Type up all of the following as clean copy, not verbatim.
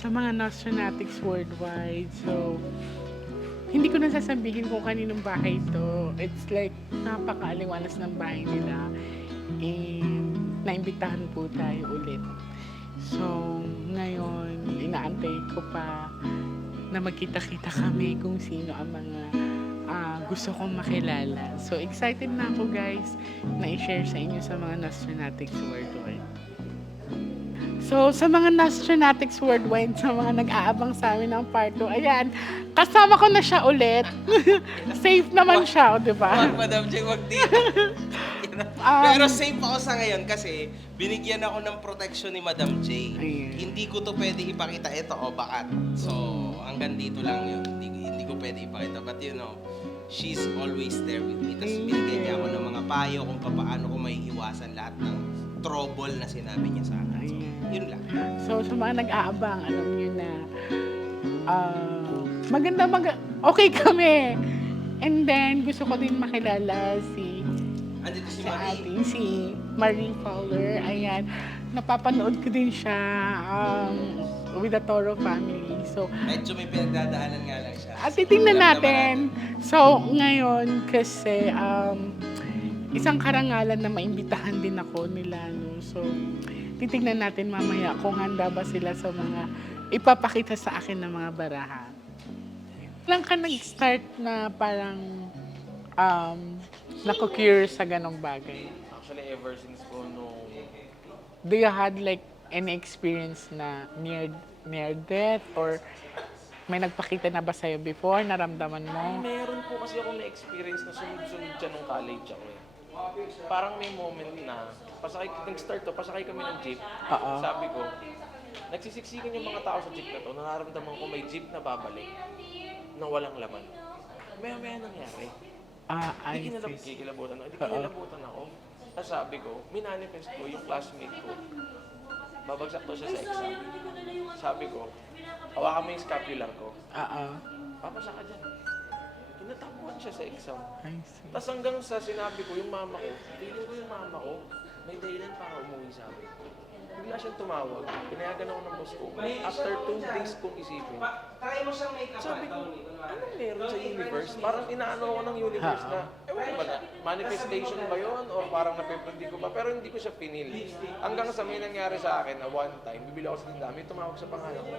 sa mga Nostronatics worldwide. So, hindi ko na sasabihin kung kaninong bahay ito. It's like, napakaaliwalas ng bahay nila. And, naimbitahan po tayo ulit. So, ngayon, inaantay ko pa na magkita-kita kami kung sino ang mga gusto kong makilala. So, excited na ako guys na i-share sa inyo sa mga Nostronatics worldwide. So, sa mga Nostronatics worldwide, sa mga nag-aabang sa amin ng part 2, ayan, kasama ko na siya ulit. Safe naman siya, di ba? Wag, Madam J, wag dito. Pero safe ako sa ngayon kasi binigyan ako ng protection ni Madam J. Ayan. Hindi ko to pwede ipakita ito o bakat. So, hanggang dito lang yun. Hindi ko pwede ipakita. But you know, she's always there with me. Tapos binigyan niya ako ng mga payo kung paano ko may iwasan lahat ng trouble na sinabi niya sa akin. So, yun lang. So, sa mga nag-aabang, alam niyo na, okay kami. And then, gusto ko din makilala Andito si si Marie. ating, si Marie Fowler. Ayan, napapanood ko din siya with the Toro family. So, Medyo may pinagdadaanan nga lang siya. at titingnan Alam natin. So, ngayon kasi isang karangalan na maimbitahan din ako nila. No? So, titingnan natin mamaya kung handa ba sila sa mga ipapakita sa akin ng mga baraha. Lang ka nag-start na parang naku-curious sa ganong bagay? Actually, ever since po nung Do you had like any experience na near death or may nagpakita na ba sa'yo before, naramdaman mo? meron po kasi ako na-experience na sunod-sunod dyan nung college ako eh. Parang may moment na, pasakay kami ng jeep. Oo. Sabi ko, nagsisiksikan yung mga tao sa jeep na to, nararamdaman ko may jeep na babalik na walang laman. Maya-maya nangyari. I Hindi see. kinilabutan ako. Tapos sabi ko, minanifest ko yung classmate ko. Babagsak to siya sa exam. Sabi ko, hawakan mo yung scapular ko. Oo. Papasa ka dyan. Tinatapuan siya sa exam. I see. Tapos hanggang sa sinabi ko, yung mama ko, feeling ko yung mama ko, may dahilan para umuwi sa amin. Bigla siyang tumawag. Pinayagan ako ng boss ko. After 2 days kong isipin, sabi ko, anong meron sa universe? Parang inaano ako ng universe na, ewan ko ba na, manifestation ba yun? O parang napiprindi ko ba? Pero hindi ko siya pinil. Hanggang sa may nangyari sa akin na one time, bibili ako sa tindahan, may tumawag sa pangalan ko.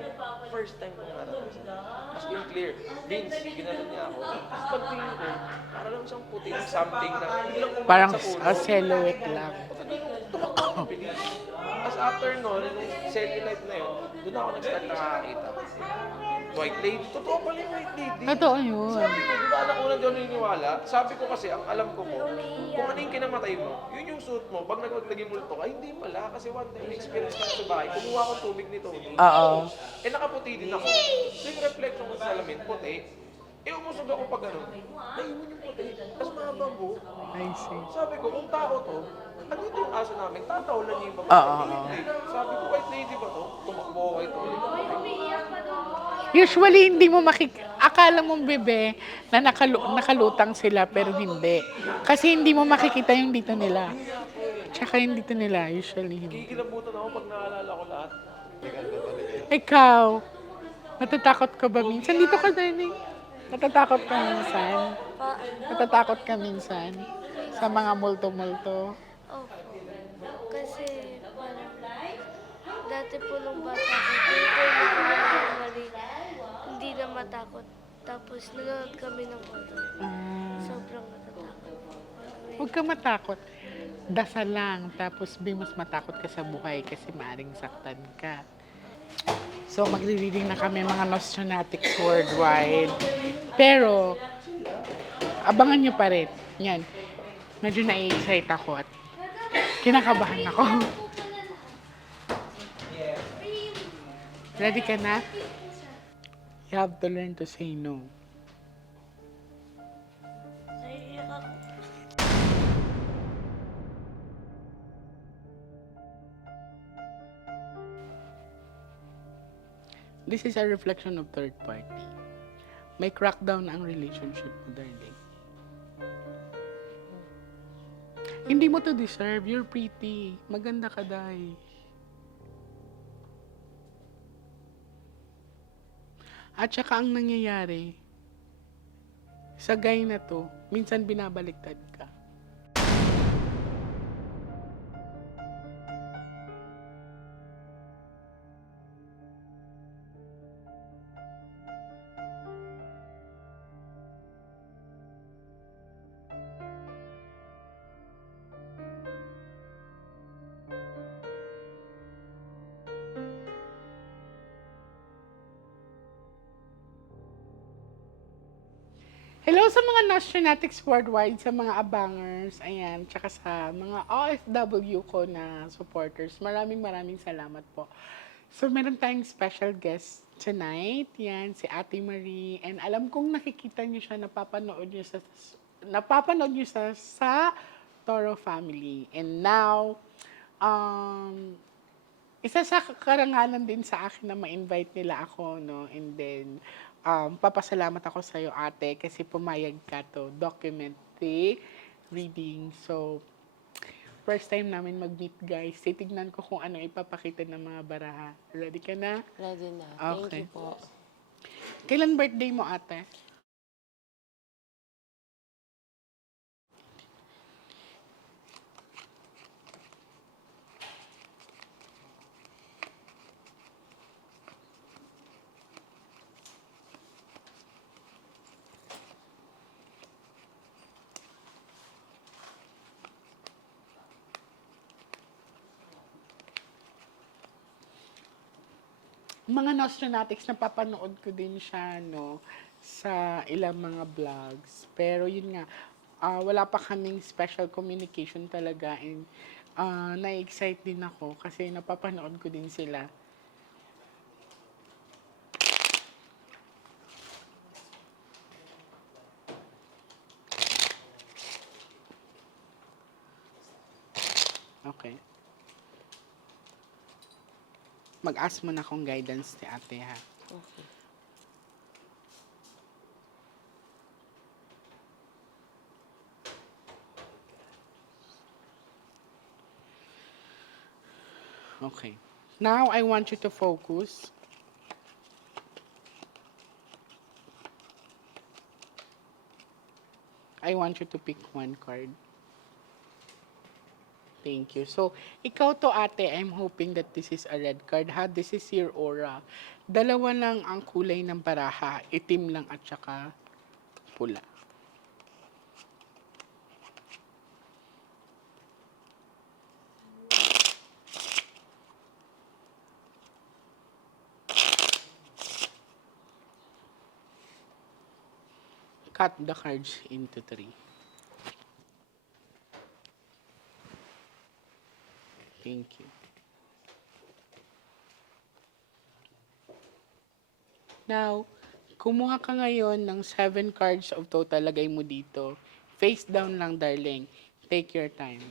First time ko naranasan. As in clear, Vince, ginanon niya ako. Tapos pagtingin ko, para lang siyang puting something na biglang umangat Parang sa puno. silhouette lang. Tumakbo ang bilis. Tapos after nun, nung second night na yun, doon ako nag-start nakakita. White lady. Totoo pala yung white lady. Totoo yun. Sabi ko, di ba anak ko na doon naniniwala? Sabi ko kasi, ang alam ko po, kung ano yung kinamatay mo, yun yung suit mo. Pag naging multo ka, hindi pala. Kasi one time, experience ko sa bahay, kumuha ko tubig ni Tony. Oo. Eh nakaputi din ako. So yung reflection ko sa salamin, puti. Eh umusog ako pag ano, naiwan yung puti. Tapos mahaba mo. I see. Sabi ko, kung tao to, andito yung aso namin, tatawalan niya yung babae. Oo. Sabi ko, white lady ba to? Tumakbo ako kay Tony. Usually, hindi mo akala mong bebe na nakalutang sila, pero hindi. Kasi hindi mo makikita yung dito nila. Tsaka yung dito nila, usually hindi. Kikilabutan ako pag naalala ko lahat. Ikaw, natatakot ka ba minsan? Dito ka, darling. Natatakot ka minsan? Natatakot ka minsan? Sa mga multo-multo? Oh, kasi parang dati po nung bata ko, hindi na matakot. Tapos nanonood kami ng horror. Sobrang natatakot. Huwag ka matakot. Dasal lang, tapos mas matakot ka sa buhay kasi maaring saktan ka. So, magre-reading na kami mga Nostronatics worldwide. Pero, abangan nyo pa rin. Yan. Medyo na-excite ako at kinakabahan ako. Ready ka na? You have to learn to say no. Naiiyak ako. This is a reflection of third party. May crackdown ang relationship mo, darling. Hindi mo to deserve. You're pretty. Maganda ka, Day. At saka ang nangyayari, sa guy na to, minsan binabaliktad ka. Hello sa mga Nostronatics worldwide, sa mga abangers, ayan, tsaka sa mga OFW ko na supporters. Maraming salamat po. So, meron tayong special guest tonight. Yan, si Ate Marie. And alam kong nakikita niyo siya, napapanood niyo sa Toro Family. And now, isa sa karangalan din sa akin na ma-invite nila ako, no? And then, papasalamat ako sa'yo, ate, kasi pumayag ka to document the reading. So, first time namin mag-meet, guys. Titignan ko kung ano ipapakita ng mga baraha. Ready ka na? Ready na. Thank Okay. you po. Kailan birthday mo, ate? Mga Nostronatics, napapanood ko din siya, no, sa ilang mga vlogs. Pero yun nga, wala pa kaming special communication talaga, and na-excite din ako kasi napapanood ko din sila. Okay. Mag-ask mo na kung guidance ni ate, ha? Okay. Okay. Now, I want you to focus. I want you to pick one card. Thank you. So, ikaw to, ate, I'm hoping that this is a red card, ha? This is your aura. Dalawa lang ang kulay ng baraha. Itim lang at saka pula. Cut the cards into 3. Thank you. Now, kumuha ka ngayon ng 7 cards of total. Lagay mo dito. Face down lang, darling. Take your time.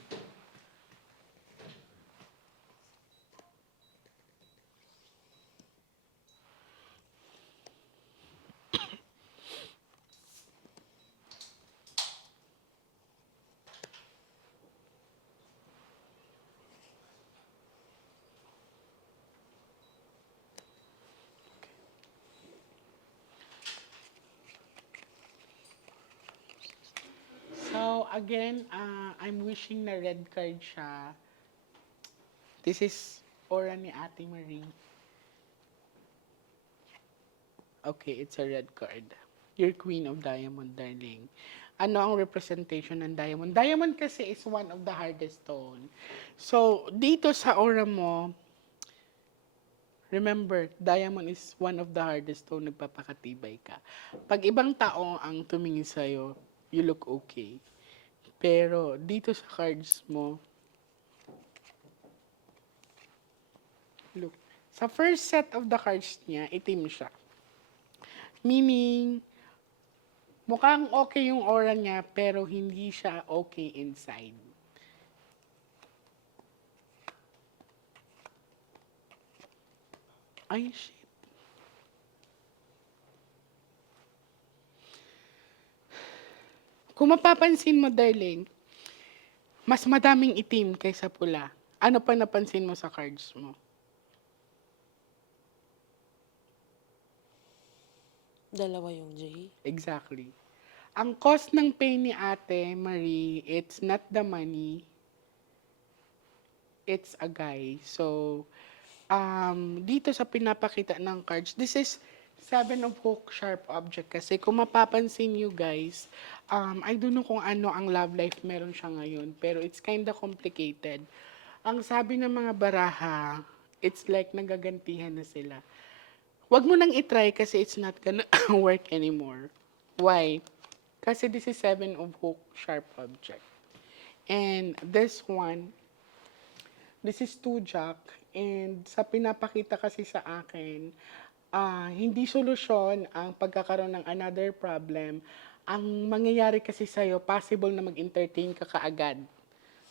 So, again, I'm wishing na red card siya. This is aura ni Ate Marie. Okay, it's a red card. You're Queen of Diamond, darling. Ano ang representation ng diamond? Diamond kasi is one of the hardest stone. So, dito sa aura mo, remember, diamond is one of the hardest stone. Nagpapakatibay ka. Pag ibang tao ang tumingin sa'yo, you look okay. Pero, dito sa cards mo, look, sa first set of the cards niya, itim siya. Meaning, mukhang okay yung aura niya, pero hindi siya okay inside. Ay, shit. Kung mapapansin mo, darling, mas madaming itim kaysa pula. Ano pa napansin mo sa cards mo? Dalawa yung J. Exactly. Ang cost ng pay ni Ate Marie, it's not the money, it's a guy. So, dito sa pinapakita ng cards, this is Seven of Hook Sharp Object. Kasi kung mapapansin you guys, I don't know kung ano ang love life meron siya ngayon, pero it's kinda complicated. Ang sabi ng mga baraha, it's like nagagantihan na sila. Wag mo nang itry kasi it's not gonna work anymore. Why? Kasi this is Seven of Hook Sharp Object. And this one, this is two jack. And sa pinapakita kasi sa akin, hindi solusyon ang pagkakaroon ng another problem. Ang mangyayari kasi sa'yo, possible na mag-entertain ka kaagad.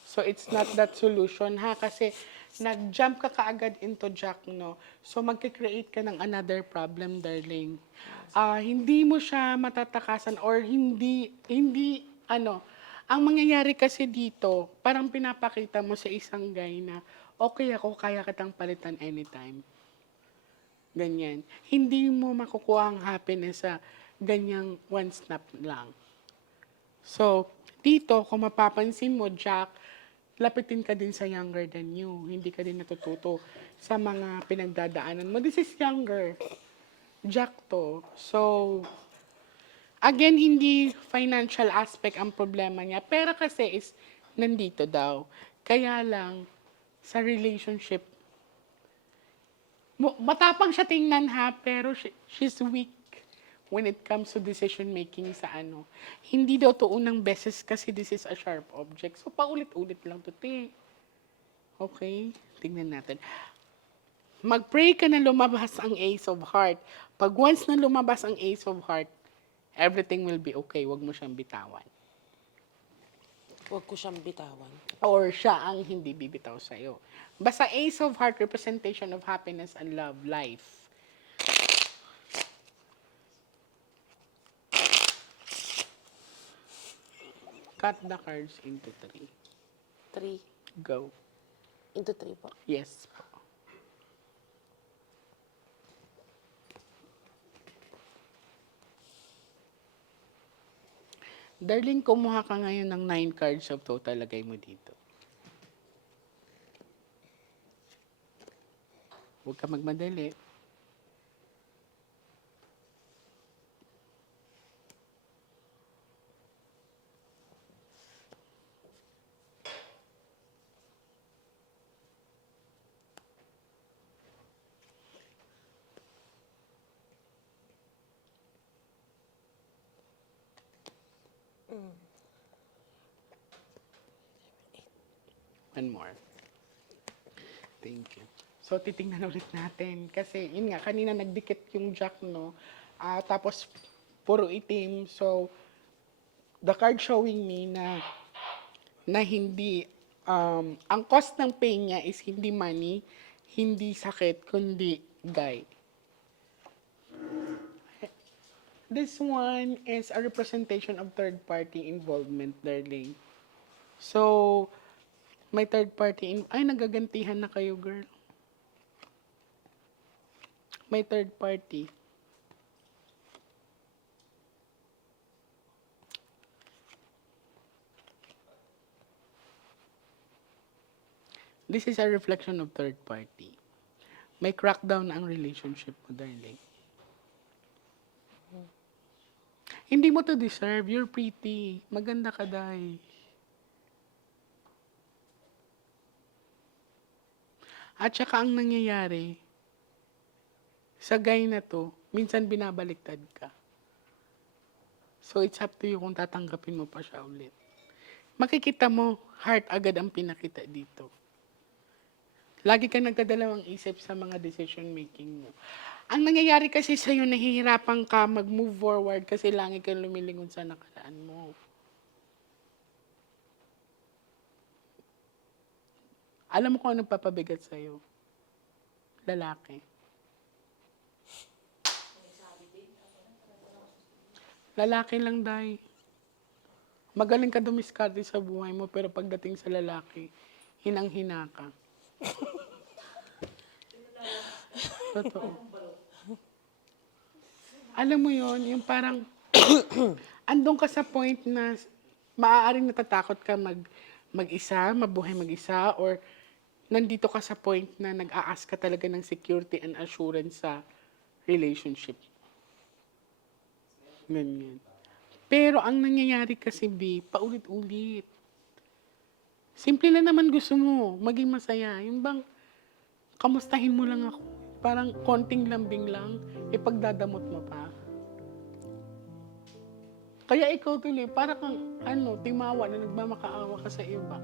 So, it's not that solution, ha? Kasi, nag-jump ka kaagad into jack, no? So, magkikreate ka ng another problem, darling. Hindi mo siya matatakasan or ang mangyayari kasi dito, parang pinapakita mo sa isang guy na, okay ako, kaya kitang palitan anytime. Ganyan. Hindi mo makukuha ang happiness sa ganyang one snap lang. So, dito, kung mapapansin mo, Jack, lapitin ka din sa younger than you. Hindi ka din natututo sa mga pinagdadaanan mo. This is younger. Jack to. So, again, hindi financial aspect ang problema niya. Pera kasi is nandito daw. Kaya lang, sa relationship, matapang siya tingnan ha, pero she's weak when it comes to decision making sa ano. Hindi daw to unang beses kasi this is a sharp object. So, paulit-ulit lang to, te. Okay? Tingnan natin. Mag-pray ka na lumabas ang Ace of Heart. Pag once na lumabas ang Ace of Heart, everything will be okay. Huwag mo siyang bitawan. Huwag ko siyang bitawan. Or siya ang hindi bibitaw sa'yo. Basta Ace of Heart, representation of happiness and love, life. Cut the cards into 3. 3 Go. into 3 po. Yes po. Darling, kumuha ka ngayon ng 9 cards of total. Lagay mo dito. Huwag ka magmadali. One more. Thank you. So, titingnan ulit natin. Kasi, yun nga, kanina nagdikit yung jack, no? Tapos, puro itim. So, the card showing me na hindi, ang cost ng pain niya is hindi money, hindi sakit, kundi guy. This one is a representation of third-party involvement, darling. So, may third party, ay, nagagantihan na kayo, girl. May third party. This is a reflection of third party. May crackdown ang relationship mo, darling. Hindi mo to deserve. You're pretty. Maganda ka, day. At saka ang nangyayari, sa guy na to, minsan binabaliktad ka. So it's up to you kung tatanggapin mo pa siya ulit. Makikita mo, heart agad ang pinakita dito. Lagi ka nagdadalawang isip sa mga decision making mo. Ang nangyayari kasi sa'yo, nahihirapan ka mag-move forward kasi lagi kang lumilingon sa nakaraan mo. Alam mo kung anong papabigat sa'yo? Lalaki. Lalaki lang, day. Magaling ka dumiskarte sa buhay mo, pero pagdating sa lalaki, hinang-hina ka. Totoo. alam mo yon yung parang andun ka sa point na maaaring natatakot ka mag-isa, mabuhay mag-isa, or nandito ka sa point na nag-a-ask ka talaga ng security and assurance sa relationship. Ganyan. Pero ang nangyayari kasi, B, paulit-ulit. Simple lang naman gusto mo, maging masaya. Yung bang, kamustahin mo lang ako. Parang konting lambing lang, ipagdadamot mo pa. Kaya ikaw tuloy, para kang, timawa na nagmamakaawa ka sa iba.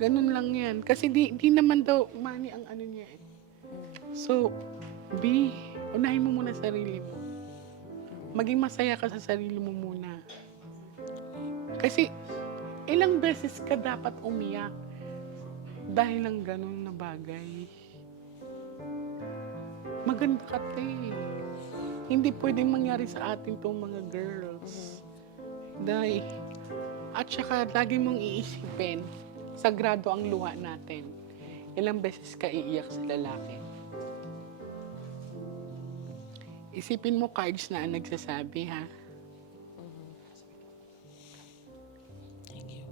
Ganun lang yan. Kasi di naman daw money ang ano niya eh. So, B, unahin mo muna sarili mo. Maging masaya ka sa sarili mo muna. Kasi, ilang beses ka dapat umiyak dahil lang ganun na bagay. Maganda ka, te. Hindi pwedeng mangyari sa atin tong mga girls. Dahil, at saka lagi mong iisipin, sagrado ang luha natin. Ilang beses ka iiyak sa lalaki. Isipin mo cards na ang nagsasabi, ha? Thank you.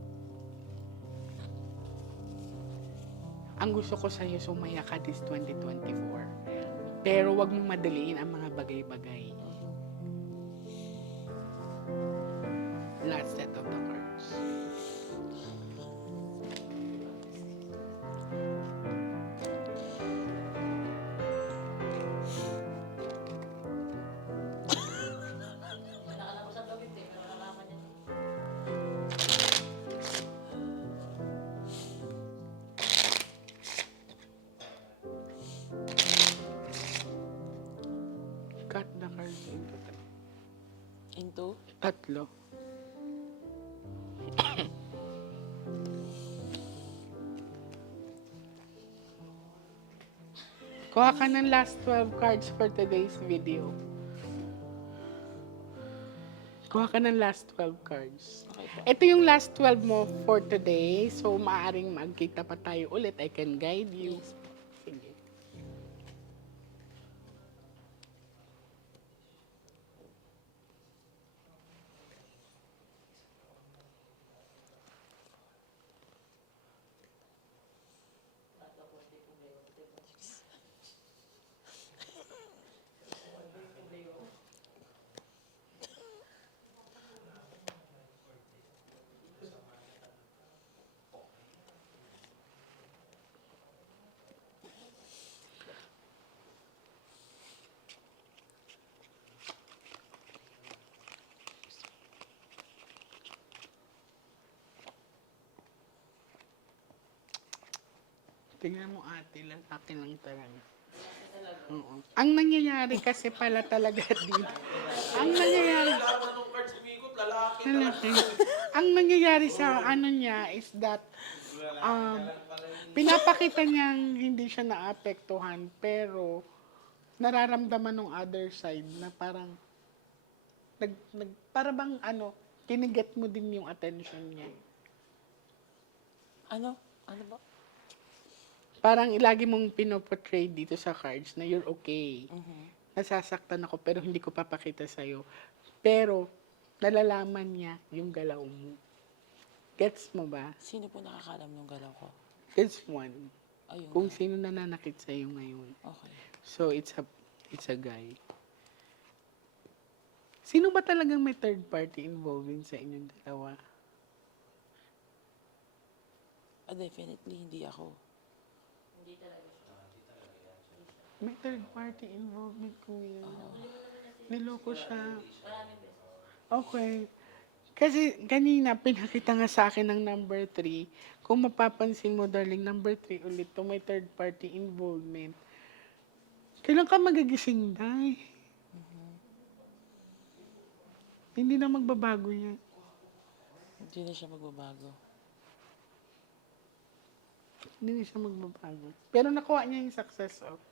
Ang gusto ko sa'yo, sumaya ka this 2024. Pero wag mong madaliin ang mga bagay-bagay. Last set of the cards. Cut the cards into Into? tatlo. Kuha ka ng last 12 cards for today's video. Kuha ka ng last 12 cards. Okay po. Ito yung last 12 mo for today. So, maaaring magkita pa tayo ulit. I can guide you. Sige. Tingnan mo ate, lalaki lang talaga. Oo. Ang nangyayari kasi pala talaga dito. Ang nangyayari... Anong cards umikot, lalaki. Lalaki. Ang nangyayari sa ano niya is that pinapakita niyang hindi siya naapektuhan pero nararamdaman ng other side na parang para bang kiniget mo din yung attention niya. Ano? Ano ba? Parang lagi mong pinoportray dito sa cards na you're okay. Nasasaktan ako pero hindi ko papakita sa'yo. Pero nalalaman niya yung galaw mo. Gets mo ba? Sino po nakakalam ng galaw ko? Gets one. Ayun. Kung sino nananakit sa'yo ngayon. Okay. So, it's a guy. Sino ba talagang may third party involved sa inyong dalawa? Definitely hindi ako. May third party involvement, kuya. Niloko siya. Okay. Kasi kanina, pinakita nga sa akin ng number 3. Kung mapapansin mo, darling, number 3 ulit to may third party involvement. Kailan ka magigising, Day? Hindi na magbabago yan. Hindi na siya magbabago. Hindi na siya magbabago. Pero nakuha niya yung success, oh.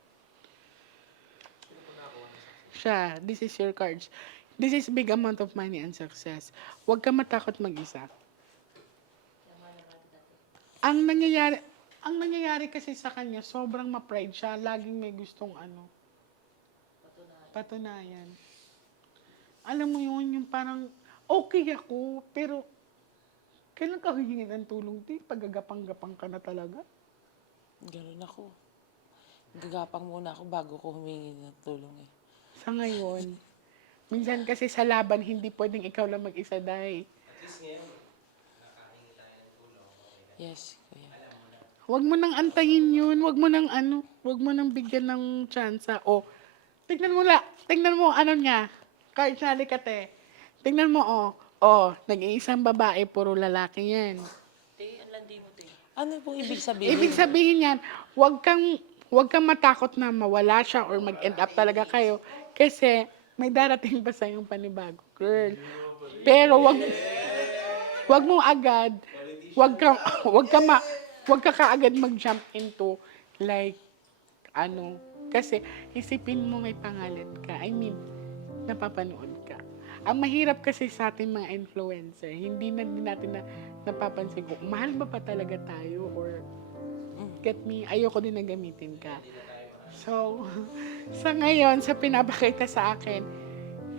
Siya, this is your cards. This is big amount of money and success. Huwag ka matakot mag-isa. Ang nangyayari kasi sa kanya, sobrang ma-pride siya. Laging may gustong patunayan. alam mo yun, yung parang, okay ako, pero, kailan ka hihingi ng tulong, di? Paggagapang-gapang ka na talaga. Ganun ako. Gagapang muna ako bago ko humingi ng tulong eh. Sa ngayon, minsan kasi sa laban, hindi pwedeng ikaw lang mag-isa, dahil. Yes, kuya. Huwag mo nang antayin yun, huwag mo nang huwag mo nang bigyan ng tsansa. O, tignan mo, ano niya, kahit nalikate. Tignan mo, nag-iisang babae, puro lalaki yan. Ano pong ibig sabihin? Ibig sabihin yan, huwag kang matakot na mawala siya or mag-end up talaga kayo kasi may darating pa sa yung panibago, girl. Pero wag mo agad, wag ka wag ka kaagad mag-jump into like kasi isipin mo may pangalan ka. I mean, napapanood ka. Ang mahirap kasi sa ating mga influencer, hindi na din natin napapansin kung mahal ba pa talaga tayo or get me, ayoko din na gamitin ka. So, sa ngayon, sa pinapakita sa akin,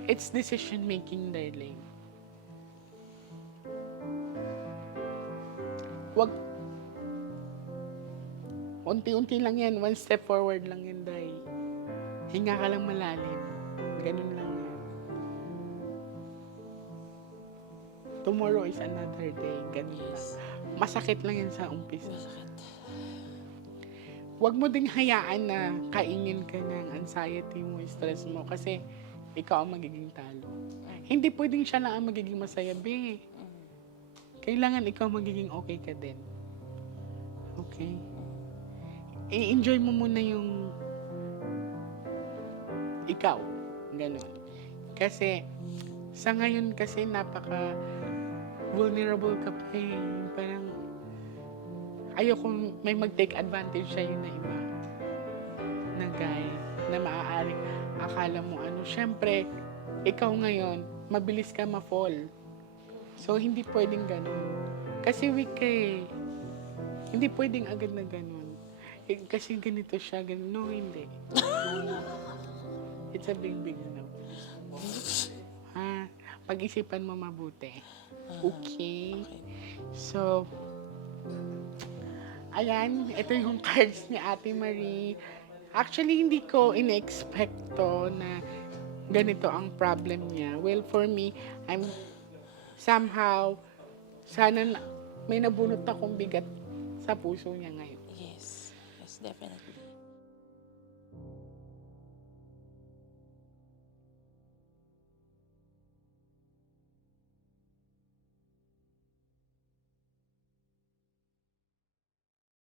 it's decision making, darling. Wag, unti-unti lang yan, one step forward lang yan, day. Hinga ka lang malalim. Ganun lang yan. Tomorrow is another day. Ganun lang. Yes. Masakit lang yan sa umpisa. Masakit. Huwag mo ding hayaan na kainin ka ng anxiety mo, stress mo, kasi ikaw ang magiging talo. Hindi pwedeng siya lang ang magiging masaya, be. Kailangan ikaw magiging okay ka din. Okay? I-enjoy mo muna yung ikaw. Ganun. Kasi, sa ngayon kasi napaka vulnerable ka pa eh. Parang, ayokong may mag-take advantage sa'yo na iba. Na guy, na maaaring akala mo Siyempre, ikaw ngayon, mabilis ka ma-fall. So, hindi pwedeng ganun. Kasi weak ka eh. Hindi pwedeng agad na ganun. Kasi ganito siya, ganun. No, hindi. It's a big no. Pag-isipan mo mabuti. Okay? So, ayan, ito yung cards ni Ate Marie. Actually, hindi ko in-expect to na ganito ang problem niya. Well, for me, I'm somehow, sana may nabunot akong bigat sa puso niya ngayon. Yes. Yes, definitely.